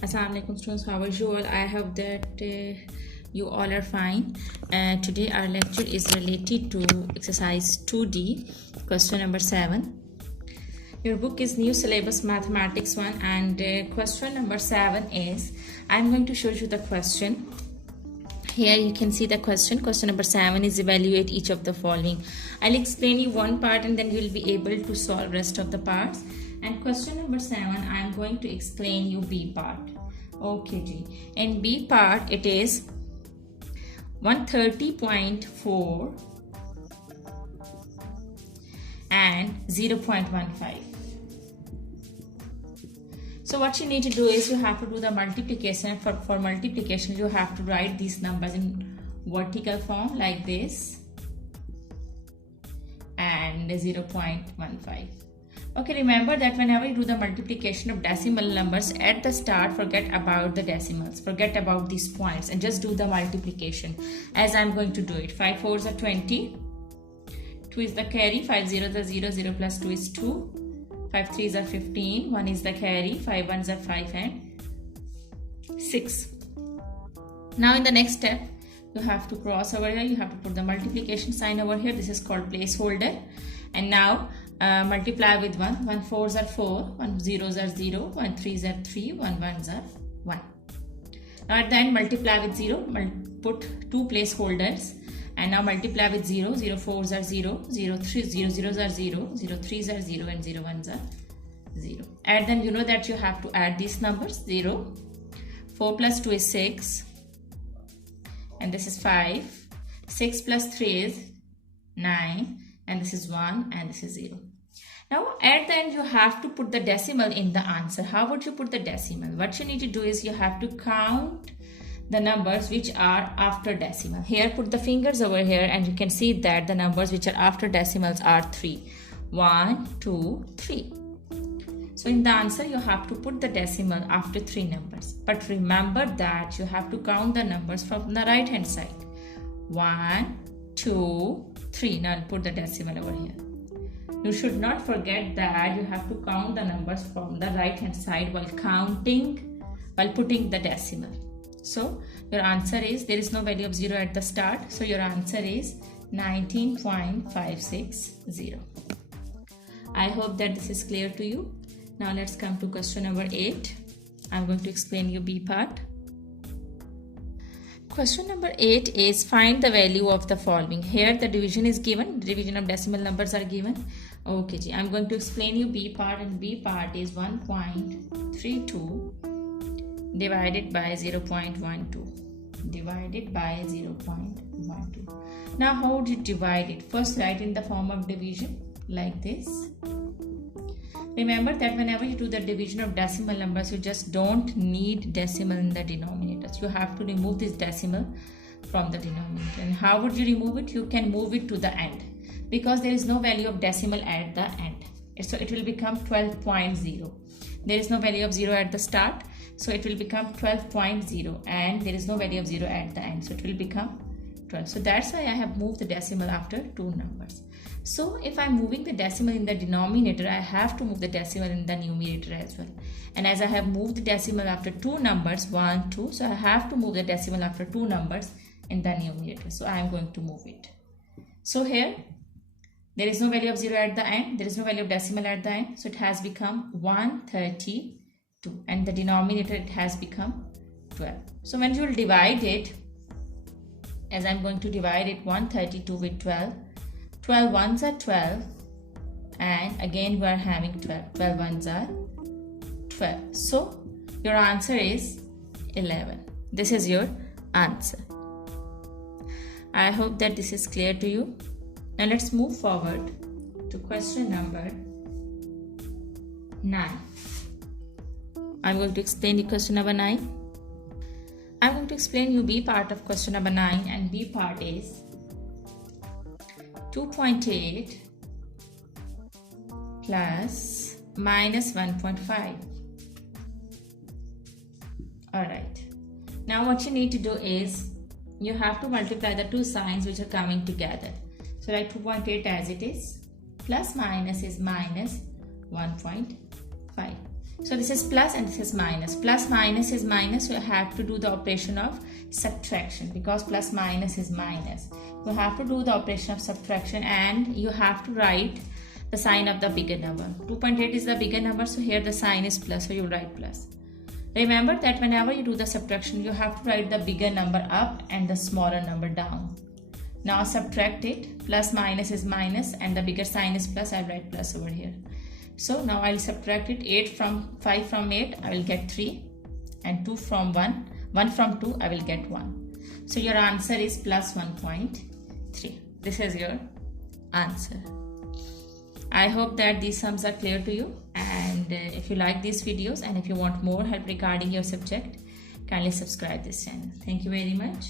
Assalamualaikum students, how are you all? I hope that you all are fine. Today our lecture is related to exercise 2D, question number 7. Your book is New Syllabus Mathematics 1 and question number 7 is, I'm going to show you the question. Here you can see the question. Question number 7 is evaluate each of the following. I'll explain you one part and then you will be able to solve rest of the parts. And question number 7, I am going to explain you B part. Okay, G. In B part, it is 130.4 and 0.15. So what you need to do is you have to do the multiplication. For multiplication, you have to write these numbers in vertical form like this and 0.15. Okay, remember that whenever you do the multiplication of decimal numbers at the start, forget about the decimals, forget about these points and just do the multiplication as I'm going to do it. 5 4s are 20, 2 is the carry, 5 0s are 0, 0 plus 2 is 2, 5 3s are 15, 1 is the carry, 5 1s are 5 and 6. Now in the next step, you have to cross over here, you have to put the multiplication sign over here. This is called placeholder. And now multiply with 1. 1 4s are 4, 1 0s are 0, 1 3s are 3, 1 1s are 1. Now at the end multiply with 0, put 2 placeholders and now multiply with 0, 0 4s are 0, 0 3 0 0s are 0, 0 3s are 0 and 0 1s are 0. Add them, you know that you have to add these numbers. 0, 4 plus 2 is 6 and this is 5, 6 plus 3 is 9 and this is 1 and this is 0. Now at the end you have to put the decimal in the answer. How would you put the decimal? What you need to do is you have to count the numbers which are after decimal. Here put the fingers over here and you can see that the numbers which are after decimals are 3. 1, 2, 3. So in the answer you have to put the decimal after 3 numbers. But remember that you have to count the numbers from the right hand side. 1, 2, 3. Now I'll put the decimal over here. You should not forget that you have to count the numbers from the right hand side while putting the decimal. So your answer is, there is no value of 0 at the start. So your answer is 19.560. I hope that this is clear to you. Now let's come to question number 8. I'm going to explain you B part. Question number 8 is find the value of the following. Here the division is given, division of decimal numbers are given. Okay, G. I'm going to explain you B part and B part is 1.32 divided by 0.12 divided by 0.12. Now how would you divide it? First write in the form of division like this. Remember that whenever you do the division of decimal numbers, you just don't need decimal in the denominators. You have to remove this decimal from the denominator. And how would you remove it? You can move it to the end because there is no value of decimal at the end. So it will become 12.0. There is no value of 0 at the start. So it will become 12.0 and there is no value of 0 at the end. So it will become 12. So that's why I have moved the decimal after 2 numbers. So if I'm moving the decimal in the denominator, I have to move the decimal in the numerator as well. And as I have moved the decimal after 2 numbers, 1, 2, so I have to move the decimal after 2 numbers in the numerator. So I am going to move it. So here, there is no value of 0 at the end. There is no value of decimal at the end. So it has become 132. And the denominator, it has become 12. So when you will divide it, as I'm going to divide it 132 with 12, 12 ones are 12 and again we are having 12. 12 ones are 12. So your answer is 11. This is your answer. I hope that this is clear to you. Now let's move forward to question number 9. I'm going to explain the question number 9. I'm going to explain you B part of question number 9 and B part is 2.8 plus minus 1.5. Alright. Now what you need to do is you have to multiply the two signs which are coming together. So write 2.8 as it is. Plus minus is minus 1.5. So this is plus and this is minus. Plus minus is minus, so you have to do the operation of subtraction, because plus minus is minus. You have to do the operation of subtraction and you have to write the sign of the bigger number. 2.8 is the bigger number, so here the sign is plus, so you write plus. Remember that whenever you do the subtraction, you have to write the bigger number up and the smaller number down. Now subtract it. Plus minus is minus and the bigger sign is plus. I'll write plus over here. So now I'll subtract it. 5 from 8, I will get 3, and 2 from 1. 1 from 2, I will get 1. So your answer is plus 1.3. This is your answer. I hope that these sums are clear to you, and if you like these videos and if you want more help regarding your subject, kindly subscribe this channel. Thank you very much.